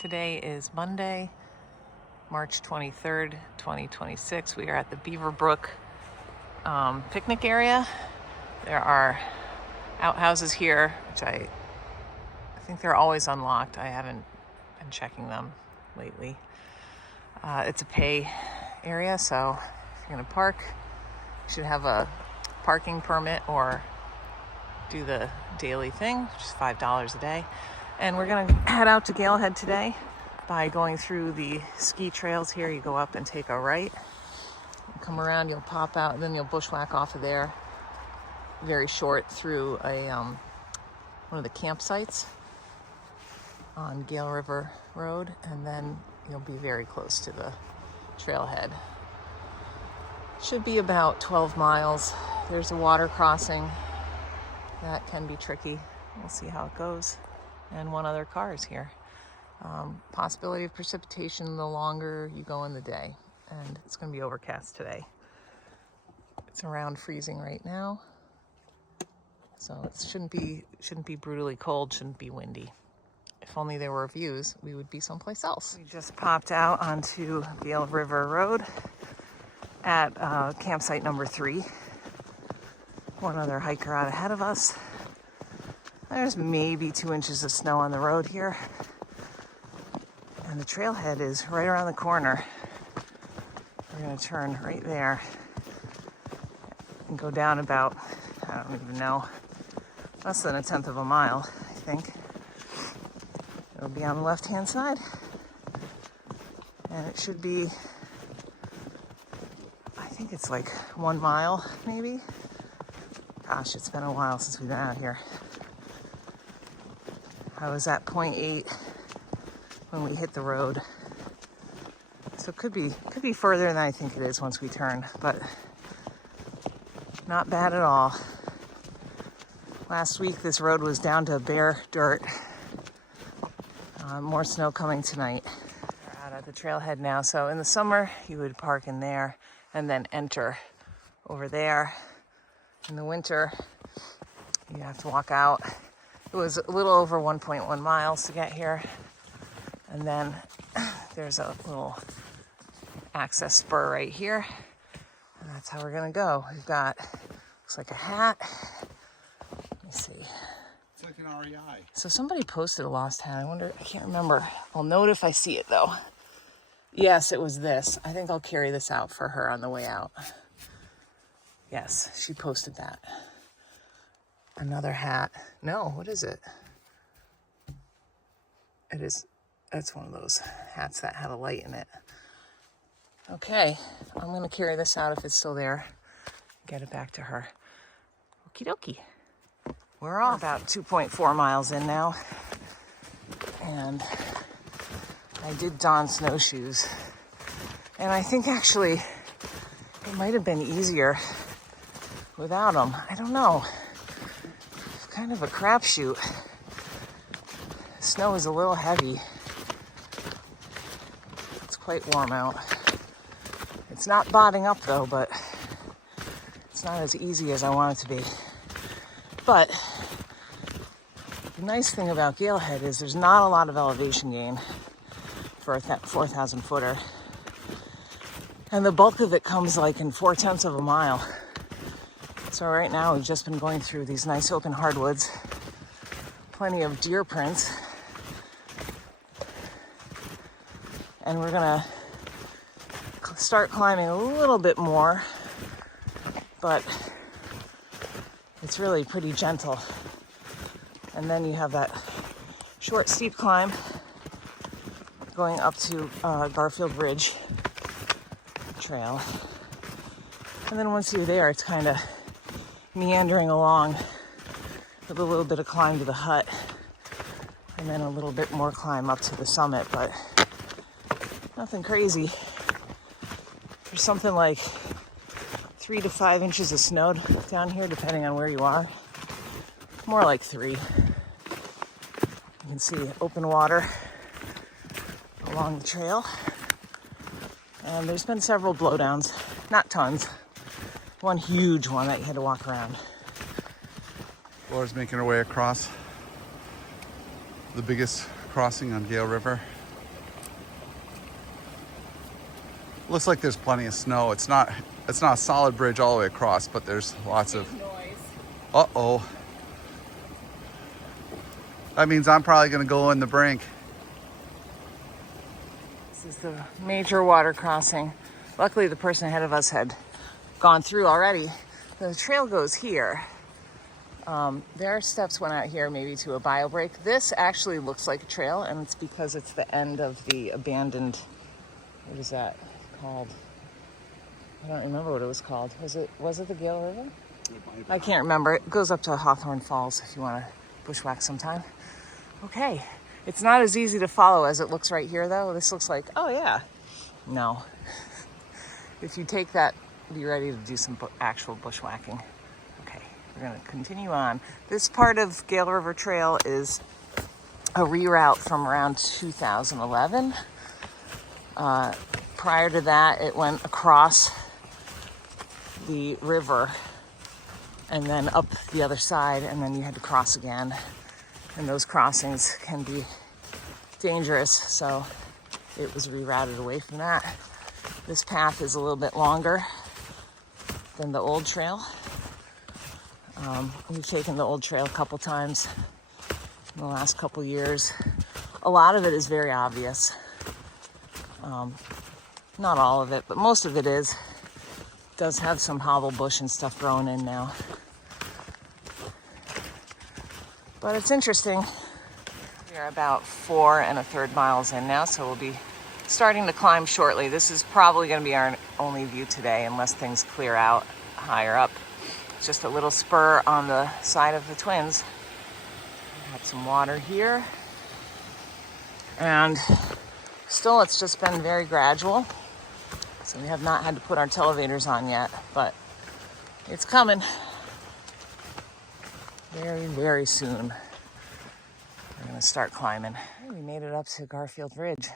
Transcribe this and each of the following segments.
Today is Monday, March 23rd, 2026. We are at the Beaverbrook picnic area. There are outhouses here, which I think they're always unlocked. I haven't been checking them lately. It's a pay area, so if you're gonna park, you should have a parking permit or do the daily thing, which is $5 a day. And we're gonna head out to Galehead today by going through the ski trails here. You go up and take a right, you come around, you'll pop out, and then you'll bushwhack off of there, very short through a one of the campsites on Gail River Road, and then you'll be very close to the trailhead. Should be about 12 miles. There's a water crossing that can be tricky. We'll see how it goes. And one other car is here. Possibility of precipitation the longer you go in the day, and it's going to be overcast today. It's around freezing right now, so it shouldn't be brutally cold, shouldn't be windy. If only there were views, we would be someplace else. We just popped out onto Gail River Road at campsite number 3. One other hiker out ahead of us. There's maybe 2 inches of snow on the road here. And the trailhead is right around the corner. We're gonna turn right there and go down about, I don't even know, less than 1/10 of a mile, I think. It'll be on the left-hand side. And it should be, I think it's like 1 mile, maybe. Gosh, it's been a while since we've been out here. I was at 0.8 when we hit the road. So it could be further than I think it is once we turn, but not bad at all. Last week this road was down to bare dirt. More snow coming tonight. We're out at the trailhead now. So in the summer you would park in there and then enter over there. In the winter you have to walk out. It was a little over 1.1 miles to get here. And then there's a little access spur right here. And that's how we're gonna go. We've got, looks like a hat. Let me see. It's like an REI. So somebody posted a lost hat. I wonder, I can't remember. I'll note if I see it though. Yes, it was this. I think I'll carry this out for her on the way out. Yes, she posted that. Another hat. No, what is it? It is, it's one of those hats that had a light in it. Okay, I'm gonna carry this out if it's still there. Get it back to her. Okie dokie. We're off. About 2.4 miles in now. And I did don snowshoes. And I think actually it might have been easier without them. I don't know. Kind of a crapshoot. Snow is a little heavy. It's quite warm out. It's not bottoming up though, but it's not as easy as I want it to be. But the nice thing about Galehead is there's not a lot of elevation gain for a 4,000 footer. And the bulk of it comes like in 4/10 of a mile. So right now we've just been going through these nice open hardwoods, plenty of deer prints, and we're gonna start climbing a little bit more, but it's really pretty gentle. And then you have that short steep climb going up to Garfield Ridge Trail. And then once you're there, it's kind of meandering along with a little bit of climb to the hut and then a little bit more climb up to the summit, but nothing crazy. There's something like 3 to 5 inches of snow down here depending on where you are. More like 3. You can see open water along the trail, and there's been several blowdowns, not tons. One huge one that you had to walk around. Laura's making her way across the biggest crossing on Gail River. Looks like there's plenty of snow. It's not a solid bridge all the way across, but there's lots of noise. uh-oh. That means I'm probably gonna go in the brink. This is the major water crossing. Luckily, the person ahead of us had gone through already. The trail goes here. Their steps went out here maybe to a bio break. This actually looks like a trail, and it's because it's the end of the abandoned, what is that called? I don't remember what it was called. Was it the Gail River? I can't remember. It goes up to Hawthorne Falls if you want to bushwhack sometime. Okay. It's not as easy to follow as it looks right here, though. This looks like, oh yeah. No. If you take that, be ready to do some actual bushwhacking. Okay, we're going to continue on. This part of Gail River Trail is a reroute from around 2011. Prior to that, it went across the river and then up the other side, and then you had to cross again. And those crossings can be dangerous, so it was rerouted away from that. This path is a little bit longer than the old trail. We've taken the old trail a couple times in the last couple years. A lot of it is very obvious. Not all of it, but most of it is. Does have some hobble bush and stuff growing in now. But it's interesting. We are about 4 1/3 miles in now, so we'll be starting to climb shortly. This is probably going to be our only view today unless things clear out higher up. It's just a little spur on the side of the Twins. We have some water here. And still, it's just been very gradual. So we have not had to put our televators on yet, but it's coming. Very, very soon. We're going to start climbing. We made it up to Garfield Ridge.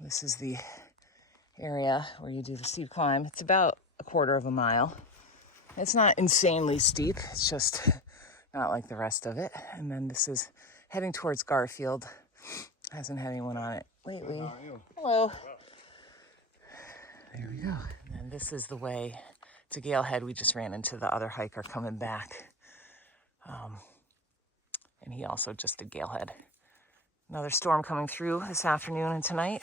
This is the area where you do the steep climb. It's about 1/4 mile. It's not insanely steep. It's just not like the rest of it. And then this is heading towards Garfield. Hasn't had anyone on it lately. Hello. There we go. And then this is the way to Galehead. We just ran into the other hiker coming back. And he also just did Galehead. Another storm coming through this afternoon and tonight.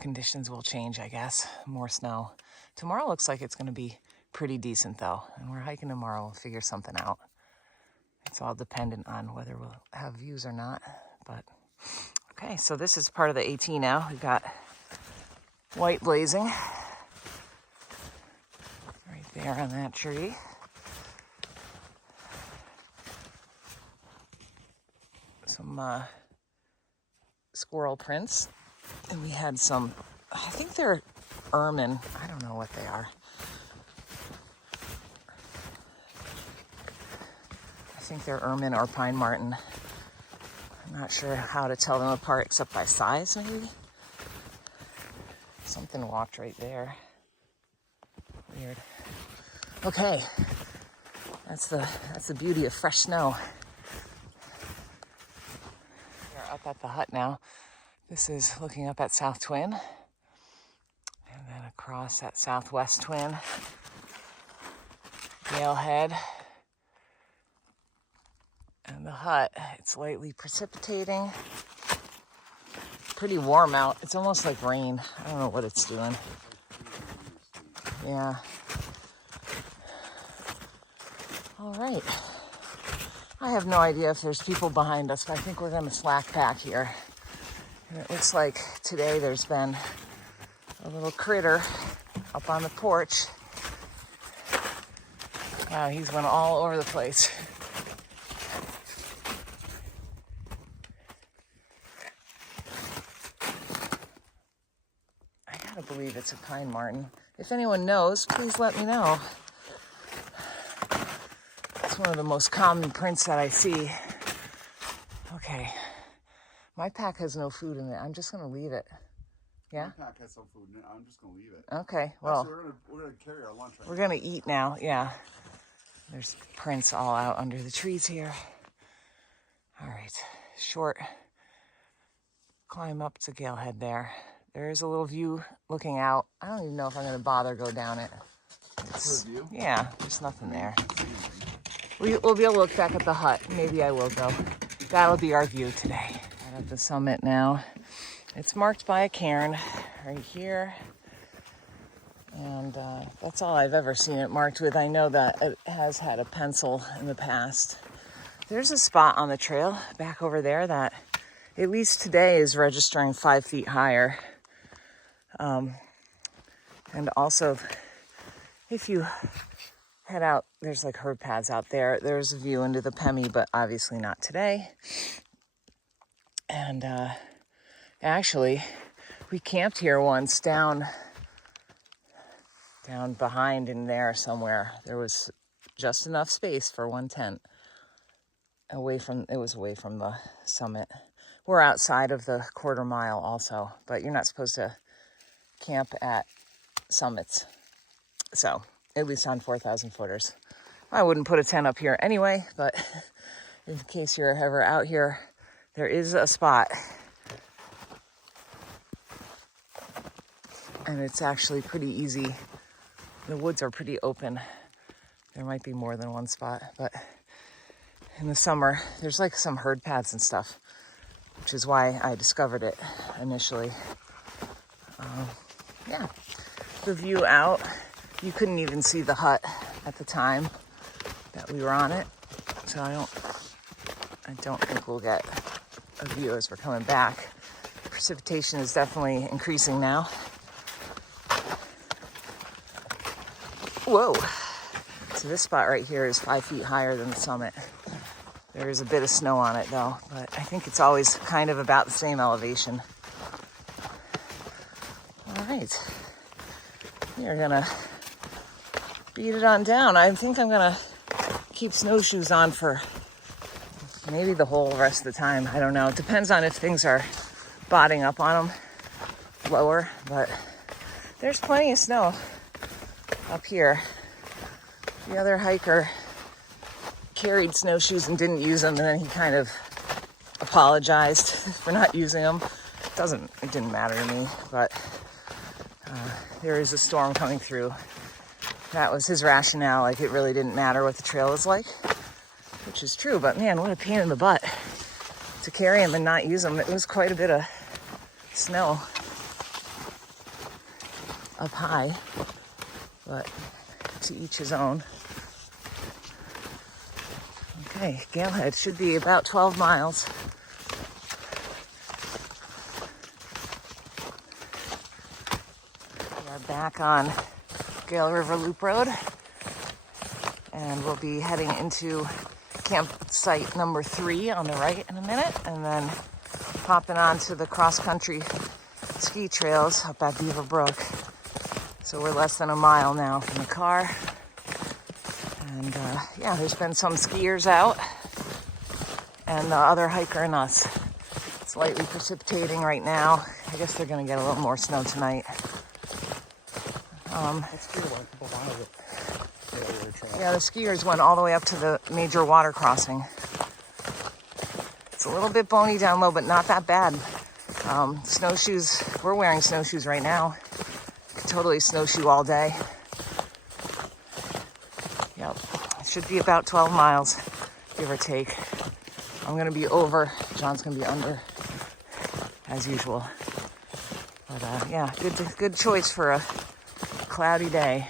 Conditions will change, I guess. More snow. Tomorrow looks like it's going to be pretty decent, though. And we're hiking tomorrow. We'll figure something out. It's all dependent on whether we'll have views or not. But, okay, so this is part of the AT now. We've got white blazing right there on that tree. Some squirrel prints, and we had some, I think they're ermine. I don't know what they are. I think they're ermine or pine marten. I'm not sure how to tell them apart except by size, maybe. Something walked right there. Weird. Okay, that's the beauty of fresh snow. We're up at the hut now. This is looking up at South Twin, and then across at Southwest Twin, Galehead, and the hut. It's lightly precipitating. Pretty warm out. It's almost like rain. I don't know what it's doing. Yeah. All right. I have no idea if there's people behind us, but I think we're going to slack pack here. And it looks like today there's been a little critter up on the porch. Wow, he's went all over the place. I gotta believe it's a pine marten. If anyone knows, please let me know. It's one of the most common prints that I see. Okay. My pack has no food in it. I'm just going to leave it. Yeah? My pack has some food in it. I'm just going to leave it. Okay, well. Actually, we're gonna carry our lunch right We're going to eat now, yeah. There's prints all out under the trees here. All right. Short climb up to Galehead there. There is a little view looking out. I don't even know if I'm going to bother go down it. For a view? Yeah, there's nothing there. We'll be able to look back at the hut. Maybe I will go. That'll be our view today. Out at the summit now. It's marked by a cairn right here. And that's all I've ever seen it marked with. I know that it has had a pencil in the past. There's a spot on the trail back over there that at least today is registering 5 feet higher. And also, if you head out, there's like herd paths out there. There's a view into the Pemi, but obviously not today. And actually, we camped here once down behind in there somewhere. There was just enough space for one tent. It was away from the summit. We're outside of the quarter mile also, but you're not supposed to camp at summits. So, at least on 4,000 footers. I wouldn't put a tent up here anyway, but in case you're ever out here, there is a spot. And it's actually pretty easy. The woods are pretty open. There might be more than one spot, but in the summer, there's like some herd paths and stuff, which is why I discovered it initially. Yeah, the view out, you couldn't even see the hut at the time that we were on it. So I don't think we'll get a view as we're coming back. Precipitation is definitely increasing now. Whoa. So this spot right here is 5 feet higher than the summit. There is a bit of snow on it though, but I think it's always kind of about the same elevation. All right. We are gonna beat it on down. I think I'm gonna keep snowshoes on for maybe the whole rest of the time. I don't know. It depends on if things are bottoming up on them lower, but there's plenty of snow up here. The other hiker carried snowshoes and didn't use them, and then he kind of apologized for not using them. It didn't matter to me, but there is a storm coming through. That was his rationale, like it really didn't matter what the trail was like, which is true, but man, what a pain in the butt to carry them and not use them. It was quite a bit of snow up high, but to each his own. Okay, Galehead should be about 12 miles. We are back on Gail River Loop Road, and we'll be heading into campsite number 3 on the right in a minute, and then hopping onto the cross-country ski trails up at Beaver Brook. So we're less than a mile now from the car. And yeah, there's been some skiers out, and the other hiker and us. It's lightly precipitating right now. I guess they're gonna get a little more snow tonight. Yeah, the skiers went all the way up to the major water crossing. It's a little bit bony down low, but not that bad. Snowshoes, we're wearing snowshoes right now. Could totally snowshoe all day. Yep, it should be about 12 miles, give or take. I'm gonna be over, John's gonna be under, as usual. But yeah, good choice for a cloudy day.